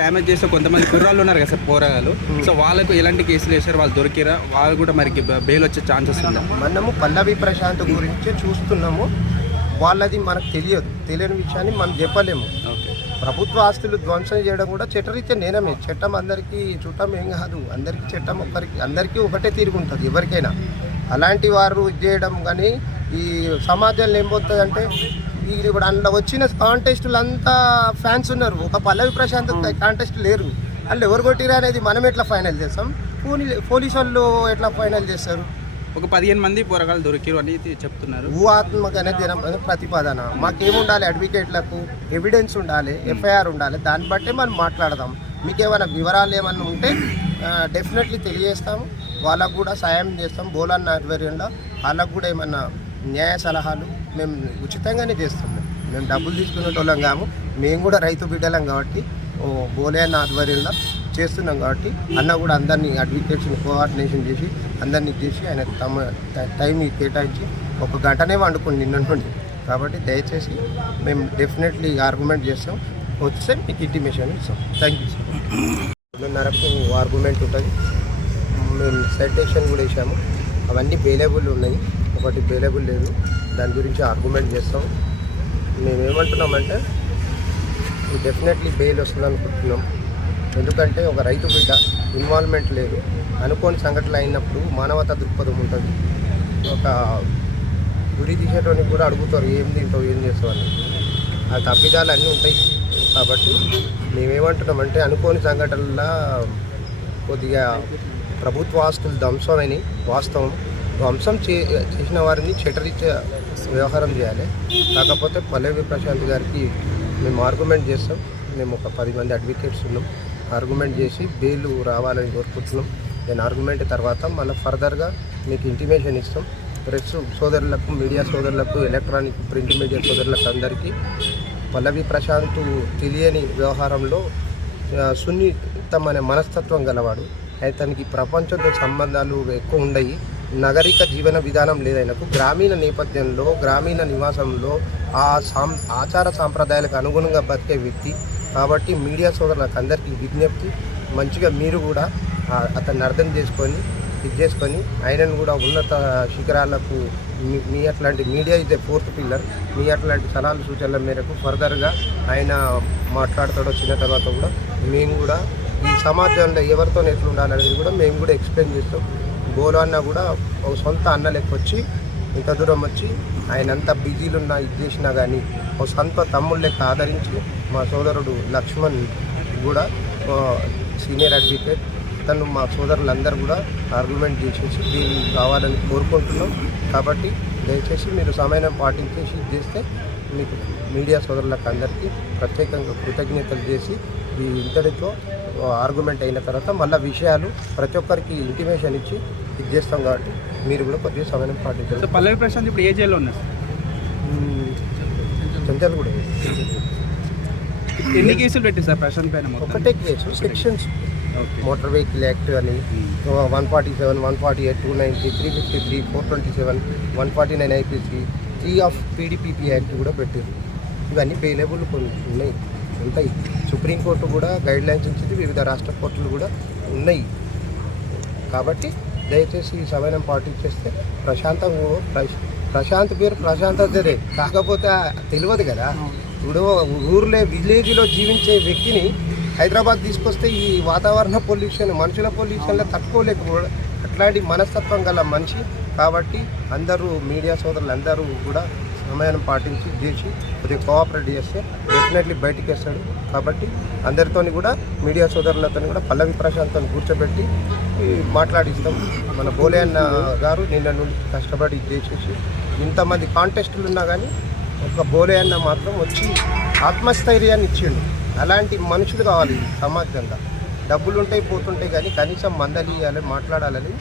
Damage చేసే కొంతమంది కుర్రాళ్ళు ఉన్నారు కదా సార్, పోరగాళ్ళు. సో వాళ్ళకు ఎలాంటి కేసులు వేసారు, వాళ్ళు దొరికిరా, వాళ్ళు కూడా మరి బెయిల్ వచ్చే ఛాన్సెస్ ఉందా? మనము పల్లవి ప్రశాంత్ గురించి చూస్తున్నాము. వాళ్ళది మనకు తెలియని విషయాన్ని మనం చెప్పలేము. ప్రభుత్వ ఆస్తులు ధ్వంసం చేయడం కూడా చట్టరీత్యా నేరమే. చట్టం అందరికీ చుట్టం ఏం కాదు. అందరికీ చట్టం అందరికీ ఒకటే తిరుగుంటుంది ఎవరికైనా. అలాంటి వారు చేయడం కానీ ఈ సమాజంలో ఏం పోతుందంటే ఇప్పుడు అందులో వచ్చిన కాంటెస్టులు అంతా ఫ్యాన్స్ ఉన్నారు. ఒక పల్లవి ప్రశాంత్ కాంటెస్ట్ లేరు. వాళ్ళు ఎవరు కొట్టిరా అనేది మనం ఎట్లా ఫైనల్ చేస్తాం? పోలీసు వాళ్ళు ఎట్లా ఫైనల్ చేస్తారు? ఒక 15 మంది పోరగాళ్ళు దొరికిరు అని చెప్తున్నారు. ఊహాత్మకనే ప్రతిపాదన. మాకేముండాలి? అడ్వకేట్లకు ఎవిడెన్స్ ఉండాలి, ఎఫ్ఐఆర్ ఉండాలి. దాన్ని బట్టే మనం మాట్లాడదాం. మీకు ఏమైనా వివరాలు ఏమన్నా ఉంటే డెఫినెట్లీ తెలియజేస్తాము. వాళ్ళకు కూడా సాయం చేస్తాం. బోలన్న ఆధ్వర్యంలో వాళ్ళకు కూడా ఏమన్నా న్యాయ సలహాలు మేము ఉచితంగానే చేస్తాం. మేము డబ్బులు తీసుకునేటోళ్ళం కాము. మేము కూడా రైతు బిడ్డలం కాబట్టి బోలే అన్న ఆధ్వర్యంలో చేస్తున్నాం కాబట్టి అన్న కూడా అందరినీ అడ్వకేట్స్ని కోఆర్డినేషన్ చేసి అందరినీ చేసి ఆయన తమ టైం కేటాయించి 1 గంటనే వండుకోండి నిన్న నుండి. కాబట్టి దయచేసి మేము డెఫినెట్లీ ఆర్గ్యుమెంట్ చేస్తాం. వస్తే మీకు ఇంటిమేషన్ ఇస్తాం. Thank you sir. 2:30కు ఆర్గ్యుమెంట్ ఉంటుంది. మేము సైటేషన్ కూడా వేసాము. అవన్నీ బెయిలబుల్ ఉన్నాయి. ఒకటి బెయిలబుల్ లేదు. దాని గురించి ఆర్గ్యుమెంట్ చేస్తాం. మేము ఏమంటున్నామంటే డెఫినెట్లీ బెయిల్ వస్తుంది అనుకుంటున్నాం. ఎందుకంటే ఒక రైతు బిడ్డ ఇన్వాల్వ్మెంట్ లేదు. అనుకోని సంఘటనలు అయినప్పుడు మానవతా దృక్పథం ఉంటుంది. ఒక గురి తీసేటోనికి కూడా అడుగుతారు ఏం తింటావు, ఏం చేస్తావు అని. ఆ తప్పిదాలు అన్నీ ఉంటాయి. కాబట్టి మేమేమంటున్నామంటే అనుకోని సంఘటనల కొద్దిగా ప్రభుత్వ ఆస్తులు ధ్వంసమని వాస్తవం. ధ్వంసం చేసిన వారిని చట్టరీత్యా వ్యవహారం చేయాలి. కాకపోతే పల్లవి ప్రశాంత్ గారికి మేము ఆర్గ్యుమెంట్ చేస్తాం. మేము ఒక 10 మంది అడ్వకేట్స్ ఉన్నాం. ఆర్గ్యుమెంట్ చేసి బెయిల్ రావాలని కోరుకుంటున్నాం. నేను ఆర్గ్యుమెంట్ తర్వాత మళ్ళీ ఫర్దర్గా మీకు ఇంటిమేషన్ ఇస్తాం. ప్రెస్ సోదరులకు, మీడియా సోదరులకు, ఎలక్ట్రానిక్ ప్రింట్ మీడియా సోదరులకు అందరికీ పల్లవి ప్రశాంత్ తెలియని వ్యవహారంలో సున్నితమైన మనస్తత్వం గలవాడు. అతనికి ప్రపంచంతో సంబంధాలు ఎక్కువ ఉండయి. నగరిక జీవన విధానం లేదైనకు. గ్రామీణ నేపథ్యంలో, గ్రామీణ నివాసంలో ఆచార సాంప్రదాయాలకు అనుగుణంగా బతికే వ్యక్తి. కాబట్టి మీడియా సోదరులకు అందరికీ విజ్ఞప్తి, మంచిగా మీరు కూడా అతన్ని అర్థం చేసుకొని ఆయనను కూడా ఉన్నత శిఖరాలకు మీ అట్లాంటి మీడియా ఇదే 4th పిల్లర్. మీ అట్లాంటి సలహాలు సూచనల మేరకు ఫర్దర్గా ఆయన మాట్లాడతాడో వచ్చిన తర్వాత కూడా మేము కూడా ఈ సమాజంలో ఎవరితో ఎట్లా ఉండాలనేది కూడా మేము కూడా ఎక్స్ప్లెయిన్ చేస్తాం. బోలో అన్న కూడా ఒక సొంత అన్న లెక్క వచ్చి ఇంత దూరం వచ్చి ఆయన అంత బిజీలు ఉన్నా ఇది చేసినా కానీ ఒక సొంత తమ్ముళ్ళ లెక్క ఆదరించి మా సోదరుడు లక్ష్మణ్ కూడా సీనియర్ అడ్వకేట్ తను మా సోదరులందరూ కూడా ఆర్గ్యుమెంట్ చేసేసి దీన్ని కావాలని కోరుకుంటున్నాం. కాబట్టి దయచేసి మీరు సమయం పాటించేసి ఇది చేస్తే మీకు మీడియా సోదరులకు అందరికీ ప్రత్యేకంగా కృతజ్ఞతలు చేసి ఈ ఇంతటితో ఆర్గ్యుమెంట్ అయిన తర్వాత మళ్ళీ విషయాలు ప్రతి ఒక్కరికి ఇంటిమేషన్ ఇచ్చి ఇది చేస్తాం. కాబట్టి మీరు కూడా కొద్దిగా సమయం పాటించారు. పల్లవి ప్రశాంత్ ఇప్పుడు ఏ జైల్లో ఉన్నారు? చెంచాలు కూడా ఎన్ని కేసులు పెట్టారు సార్ ప్రశాంత్ పైన? ఒకటే case. Sections motor vehicle act అని 147, 148, 290, 353, 427, 149 IPC, 3 ఆఫ్ PDPP యాక్ట్ కూడా పెట్టారు. ఇవన్నీ బెయిలబుల్ కొన్ని ఉంటాయి. సుప్రీంకోర్టు కూడా గైడ్ లైన్స్ ఇచ్చింది. వివిధ రాష్ట్ర కోర్టులు కూడా ఉన్నాయి. కాబట్టి దయచేసి ఈ సమయం పాటించేస్తే ప్రశాంత్ పేరు ప్రశాంతతే, కాకపోతే తెలియదు కదా. ఇప్పుడు ఊర్లో విలేజ్లో జీవించే వ్యక్తిని హైదరాబాద్ తీసుకొస్తే ఈ వాతావరణ పొల్యూషన్, మనుషుల పొల్యూషన్లో తట్టుకోలేకపోవడం అట్లాంటి మనస్తత్వం గల మనిషి. కాబట్టి అందరూ మీడియా సోదరులు అందరూ కూడా సమయాన్ని పాటించి చేసి కొద్దిగా కోఆపరేట్ చేస్తే డెఫినెట్లీ బయటికి వేస్తాడు. కాబట్టి అందరితో కూడా మీడియా సోదరులతో కూడా పల్లవి ప్రశాంత్తో కూర్చోబెట్టి మాట్లాడిస్తాం. మన బోలే అన్న గారు నిన్న నుండి కష్టపడి చేసేసి ఇంతమంది కాంటెస్టులు ఉన్నా కానీ ఒక బోలే అన్న మాత్రం వచ్చి ఆత్మస్థైర్యాన్ని ఇచ్చిండు. అలాంటి మనుషులు కావాలి సమాజంగా. డబ్బులు ఉంటాయి పోతుంటాయి కానీ కనీసం మందలియాలి, మాట్లాడాలని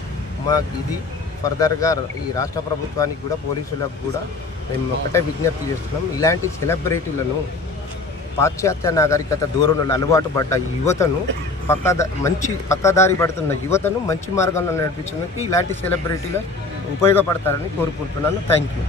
మాకు ఇది. ఫర్దర్గా ఈ రాష్ట్ర ప్రభుత్వానికి కూడా పోలీసులకు కూడా మేము ఒకటే విజ్ఞప్తి చేస్తున్నాం. ఇలాంటి సెలబ్రిటీలను, పాశ్చాత్య నాగరికత ధోరణులు అలవాటు పడ్డ యువతను, పక్కదారి పడుతున్న యువతను మంచి మార్గంలో నడిపించడానికి ఇలాంటి సెలబ్రిటీలు ఉపయోగపడతారని కోరుకుంటున్నాను. Thank you.